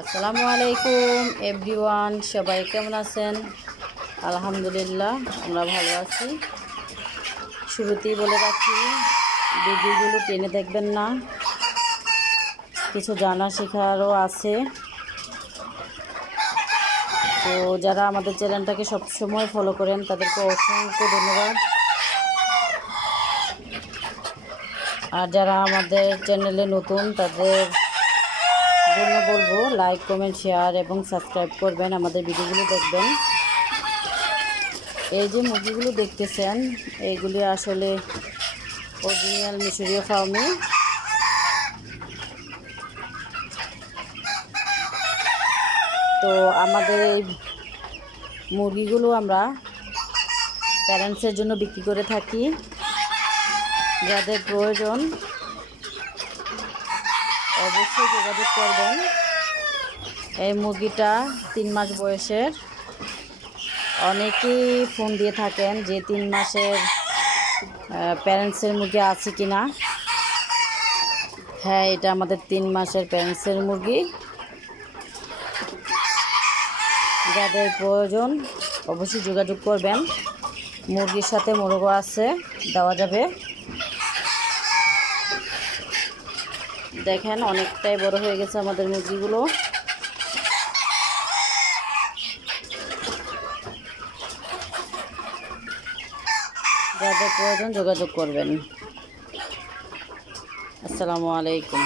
আসসালামু আলাইকুম এভরিওয়ান, সবাই কেমন আছেন? আলহামদুলিল্লাহ, আমরা ভালো আছি। শুরুতেই বলে রাখি, ভিডিওগুলো টেনে দেখবেন না, কিছু জানা শেখারও আছে। তো যারা আমাদের চ্যানেলটাকে সবসময় ফলো করেন তাদেরকে অসংখ্য ধন্যবাদ। আর যারা আমাদের চ্যানেলে নতুন তাদের জন্য বলবো লাইক, কমেন্ট, শেয়ার এবং সাবস্ক্রাইব করবেন, আমাদের ভিডিওগুলো দেখবেন। এই যে মুরগিগুলো দেখতেছেন, এইগুলি আসলে অরিজিনাল মিশরীয় ফার্মি। তো আমাদের এই মুরগিগুলো আমরা প্যারেন্টসের জন্য বিক্রি করে থাকি। যাদের প্রয়োজন অবশ্যই যোগাযোগ করবেন। এই মুরগিটা 3 মাস বয়সের। অনেকেই ফোন দিয়ে থাকেন যে 3 মাসের প্যারেন্টসের মুরগি আছে কি না। হ্যাঁ, এটা আমাদের 3 মাসের প্যারেন্টসের মুরগি। যাদের প্রয়োজন অবশ্যই যোগাযোগ করবেন। মুরগির সাথে মোরগও আছে, দেওয়া যাবে। দেখেন অনেকটাই বড় হয়ে গেছে আমাদের মুরগিগুলো। যাদের প্রয়োজন যোগাযোগ করবেন। আসসালামু আলাইকুম।